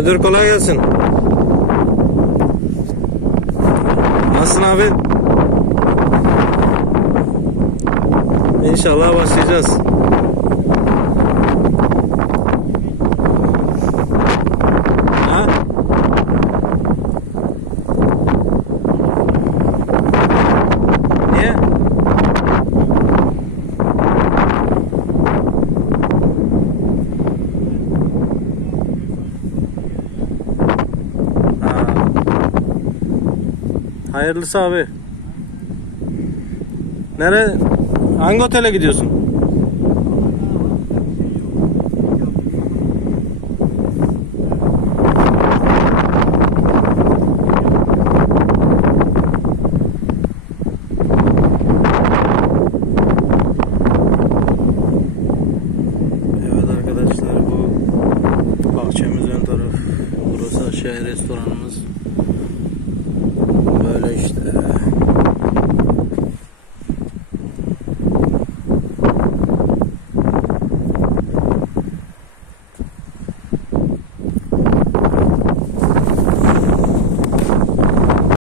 Müdür kolay gelsin. Nasılsın abi? İnşallah başlayacağız. Ha? Niye? Hayırlısı abi. Hangi otele gidiyorsun? Evet arkadaşlar, bu bahçemiz ön taraf. Burası şehir restoranımız.